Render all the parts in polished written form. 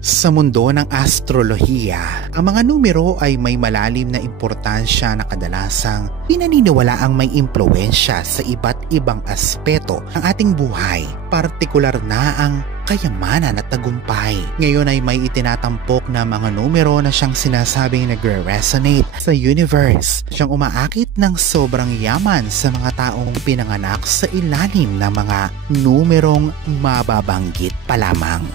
Sa mundo ng astrolohiya, ang mga numero ay may malalim na importansya na kadalasang pinaniniwalaang may impluwensya sa iba't ibang aspeto ng ating buhay, partikular na ang kayamanan at tagumpay. Ngayon ay may itinatampok na mga numero na siyang sinasabing nagre-resonate sa universe. Siyang umaakit ng sobrang yaman sa mga taong pinanganak sa ilalim ng mga numerong mababanggit pa lamang.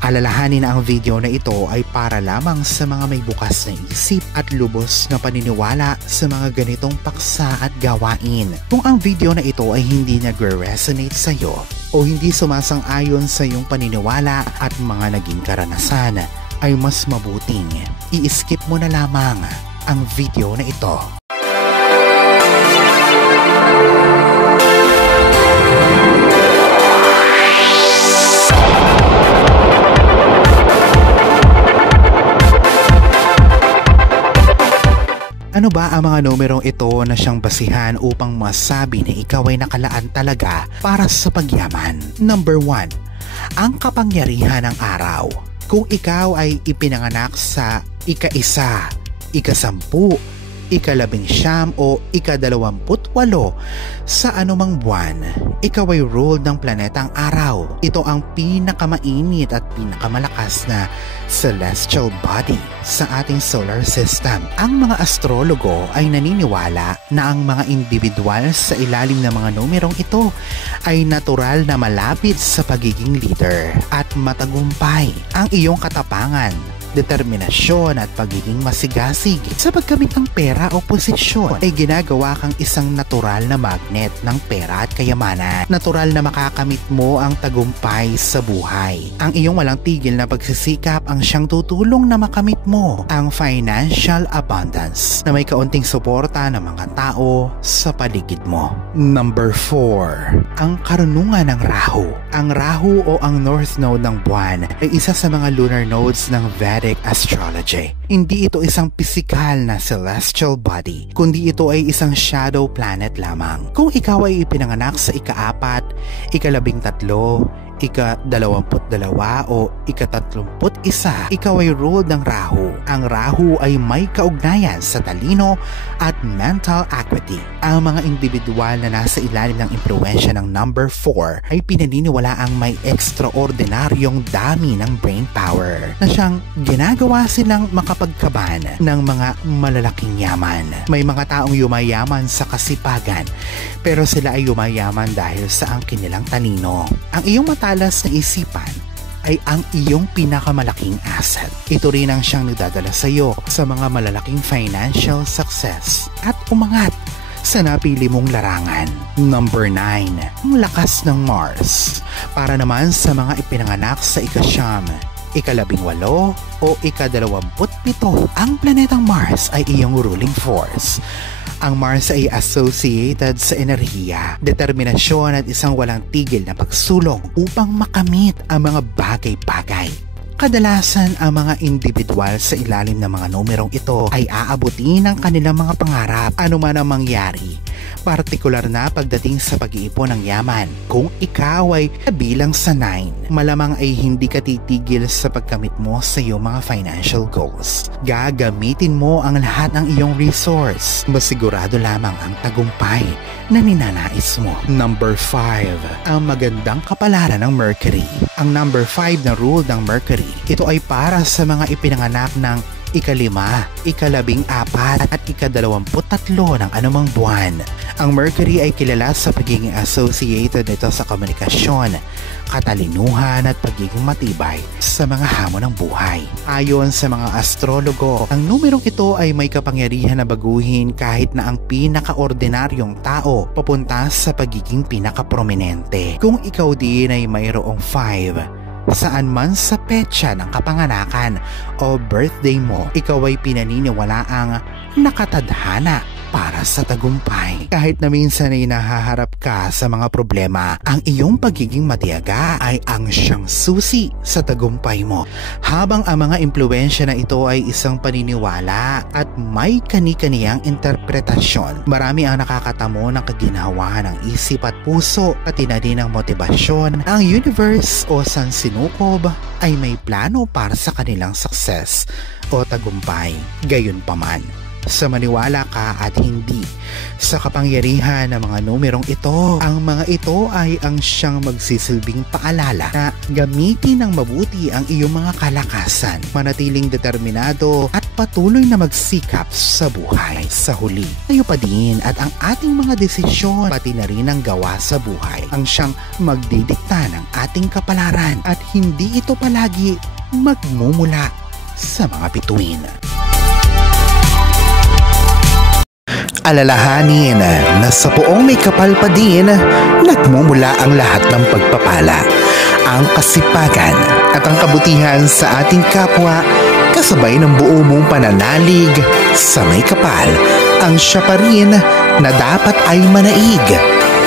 Alalahanin na ang video na ito ay para lamang sa mga may bukas na isip at lubos na paniniwala sa mga ganitong paksa at gawain. Kung ang video na ito ay hindi nagre-resonate sa iyo o hindi sumasang-ayon sa iyong paniniwala at mga naging karanasan, ay mas mabuting i-skip mo na lamang ang video na ito. Ano ba ang mga numerong ito na siyang basihan upang masabi na ikaw ay nakalaan talaga para sa pagyaman? Number 1, ang kapangyarihan ng araw. Kung ikaw ay ipinanganak sa ika-1, ika-10, ika-19 o ika-28 sa anumang buwan, ikaw ay ruled ng planetang araw. Ito ang pinakamainit at pinakamalakas na celestial body sa ating solar system. Ang mga astrologo ay naniniwala na ang mga individual sa ilalim ng mga numerong ito ay natural na malapit sa pagiging leader at matagumpay. Ang iyong katapangan, determinasyon at pagiging masigasig sa pagkamit ng pera o posisyon ay ginagawa kang isang natural na magnet ng pera at kayamanan. Natural na makakamit mo ang tagumpay sa buhay. Ang iyong walang tigil na pagsisikap ang siyang tutulong na makamit mo ang financial abundance na may kaunting suporta ng mga tao sa paligid mo. Number 4, ang karunungan ng Rahu. Ang Rahu o ang North Node ng buwan ay isa sa mga lunar nodes ng Vedic astrology. Hindi ito isang pisikal na celestial body, kundi ito ay isang shadow planet lamang. Kung ikaw ay ipinanganak sa ika-4, ika-13, ika-22 o ika-31, ikaw ay ruled ng Rahu. Ang Rahu ay may kaugnayan sa talino at mental acuity. Ang mga individual na nasa ilalim ng impluwensya ng number 4 ay pinaniniwalaang may ekstraordinaryong dami ng brain power na siyang ginagawa silang makapagkaban ng mga malalaking yaman. May mga taong yumayaman sa kasipagan, pero sila ay yumayaman dahil sa angkin nilang talino. Ang iyong matalas na isipan ay ang iyong pinakamalaking asset. Ito rin ang siyang nagdadala sa iyo sa mga malalaking financial success at umangat sa napili mong larangan. Number 9, ang lakas ng Mars. Para naman sa mga ipinanganak sa ika-9, ika-18 o ika-27, ang planetang Mars ay iyong ruling force. Ang Mars ay associated sa enerhiya, determinasyon at isang walang tigil na pagsulong upang makamit ang mga bagay-bagay. Kadalasan ang mga individual sa ilalim ng mga numerong ito ay aabutin ang kanilang mga pangarap anuman ang mangyari, partikular na pagdating sa pag-iipon ng yaman. Kung ikaw ay kabilang sa 9, malamang ay hindi ka titigil sa pagkamit mo sa iyong mga financial goals. Gagamitin mo ang lahat ng iyong resource. Masigurado lamang ang tagumpay na ninanais mo. Number 5, ang magandang kapalaran ng Mercury. Ang number 5 na rule ng Mercury, ito ay para sa mga ipinanganak ng ika-5, ika-14 at ika-23 ng anumang buwan. Ang Mercury ay kilala sa pagiging associated nito sa komunikasyon, katalinuhan at pagiging matibay sa mga hamon ng buhay. Ayon sa mga astrologo, ang numerong ito ay may kapangyarihan na baguhin kahit na ang pinaka-ordinaryong tao papunta sa pagiging pinaka-prominente. Kung ikaw din ay mayroong 5, saan man sa petsa ng kapanganakan o birthday mo, ikaw ay pinaniniwalaang nakatadhana para sa tagumpay. Kahit na minsan ay nahaharap ka sa mga problema, ang iyong pagiging matiyaga ay ang siyang susi sa tagumpay mo. Habang ang mga impluwensya na ito ay isang paniniwala at may kani-kaniyang interpretasyon, marami ang nakakatamo ng kaginhawahan ng isip at puso at din ng motibasyon. Ang universe o sansinukob ay may plano para sa kanilang success o tagumpay. Gayunpaman, sa maniwala ka at hindi sa kapangyarihan ng mga numerong ito, ang mga ito ay ang siyang magsisilbing paalala na gamitin ng mabuti ang iyong mga kalakasan, manatiling determinado at patuloy na magsikap sa buhay. Sa huli, tayo pa din at ang ating mga desisyon pati na rin ang gawa sa buhay ang siyang magdidikta ng ating kapalaran at hindi ito palagi magmumula sa mga bituin. Alalahanin na sa poong may kapal pa din nagmumula ang lahat ng pagpapala, ang kasipagan at ang kabutihan sa ating kapwa kasabay ng buo mong pananalig sa may kapal. Ang siya pa rin na dapat ay manaig.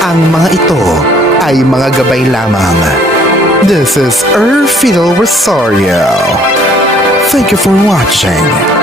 Ang mga ito ay mga gabay lamang. This is Erfidel Rosario. Thank you for watching.